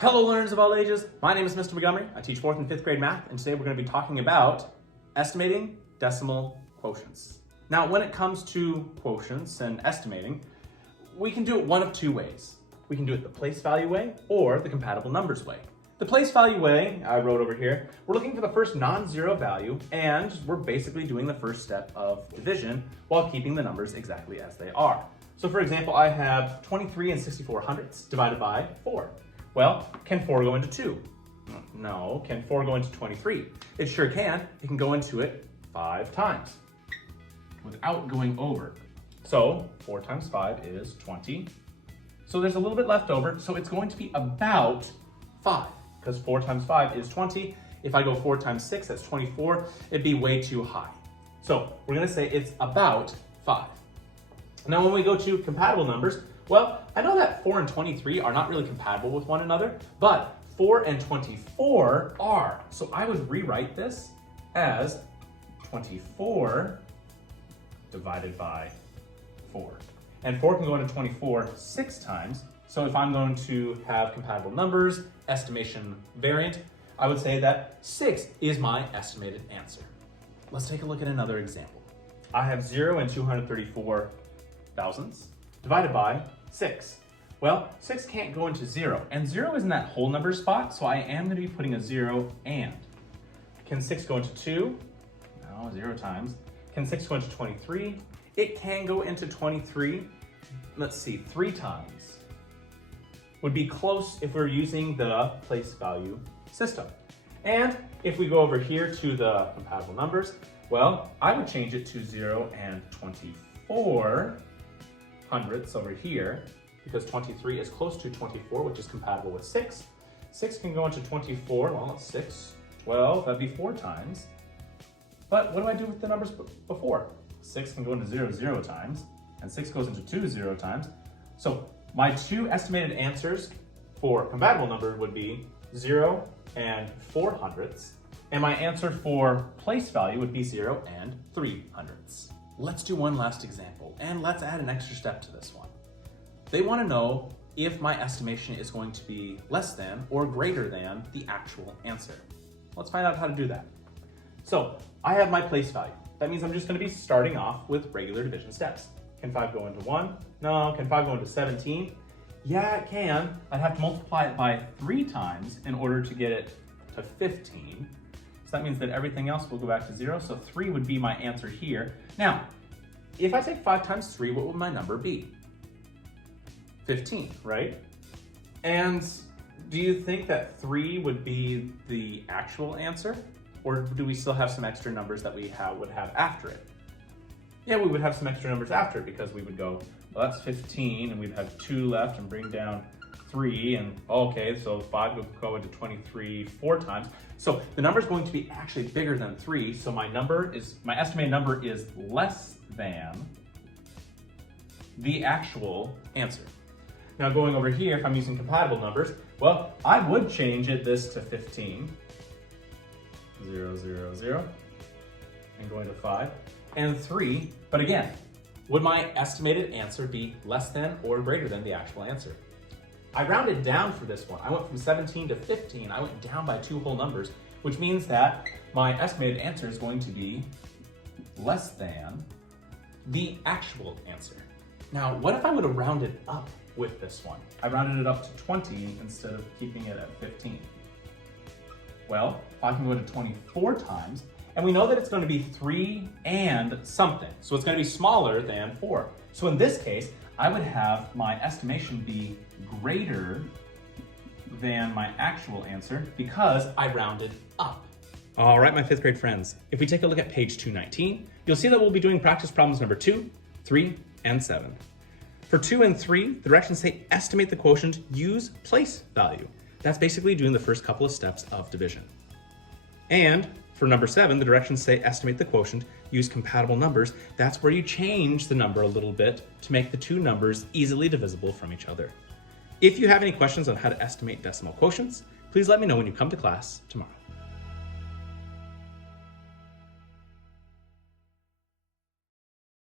Hello learners of all ages, my name is Mr. Montgomery. I teach 4th and 5th grade math, and today we're going to be talking about estimating decimal quotients. Now when it comes to quotients and estimating, we can do it one of two ways. We can do it the place value way or the compatible numbers way. The place value way, I wrote over here, we're looking for the first non-zero value and we're basically doing the first step of division while keeping the numbers exactly as they are. So for example, I have 23 and 64 hundredths divided by 4. Well, can 4 go into 2? No. Can 4 go into 23? It sure can. It can go into it 5 times without going over. So 4 times 5 is 20. So there's a little bit left over, so it's going to be about 5 because 4 times 5 is 20. If I go 4 times 6, that's 24. It'd be way too high. So we're going to say it's about 5. Now when we go to compatible numbers, well, I know that 4 and 23 are not really compatible with one another, but 4 and 24 are. So I would rewrite this as 24 divided by 4. And 4 can go into 24 6 times. So if I'm going to have compatible numbers, estimation variant, I would say that 6 is my estimated answer. Let's take a look at another example. I have 0 and 234 thousandths divided by 6. Well, 6 can't go into 0, and 0 is in that whole number spot, so I am going to be putting a 0 and. Can 6 go into 2? No, 0 times. Can 6 go into 23? It can go into 23, let's see, 3 times. Would be close if we're using the place value system. And if we go over here to the compatible numbers, well, I would change it to 0 and 24 hundredths over here, because 23 is close to 24, which is compatible with 6. 6 can go into 24, well, it's 6, 12, that'd be 4 times. But what do I do with the numbers before? 6 can go into 0 0 times, and 6 goes into 2 0 times. So my two estimated answers for compatible number would be 0 and 4 hundredths, and my answer for place value would be 0 and 3 hundredths. Let's do one last example, and let's add an extra step to this one. They want to know if my estimation is going to be less than or greater than the actual answer. Let's find out how to do that. So I have my place value. That means I'm just going to be starting off with regular division steps. Can 5 go into 1? No. Can 5 go into 17? Yeah, it can. I'd have to multiply it by 3 times in order to get it to 15. So that means that everything else will go back to 0, so 3 would be my answer here. Now, if I take 5 times 3, what would my number be? 15, right? And do you think that 3 would be the actual answer? Or do we still have some extra numbers that we would have after it? Yeah, we would have some extra numbers after it because we would go, well, that's 15, and we'd have 2 left and bring down 3, and okay, so 5 would go into 23 4 times. So the number is going to be actually bigger than 3, so my estimated number is less than the actual answer. Now going over here, if I'm using compatible numbers, well, I would change this to 15, 0 0 0, and going to 5, and 3, but again, would my estimated answer be less than or greater than the actual answer? I rounded down for this one. I went from 17 to 15. I went down by 2 whole numbers, which means that my estimated answer is going to be less than the actual answer. Now, what if I would have rounded up with this one? I rounded it up to 20 instead of keeping it at 15. Well, 5 can go to 24 times, and we know that it's going to be 3 and something. So it's going to be smaller than 4. So in this case, I would have my estimation be greater than my actual answer because I rounded up. All right, my 5th grade friends, if we take a look at page 219, you'll see that we'll be doing practice problems number 2, 3, and 7. For 2 and 3, the directions say estimate the quotient, use place value. That's basically doing the first couple of steps of division. And for number 7, the directions say estimate the quotient, use compatible numbers. That's where you change the number a little bit to make the two numbers easily divisible from each other. If you have any questions on how to estimate decimal quotients, please let me know when you come to class tomorrow.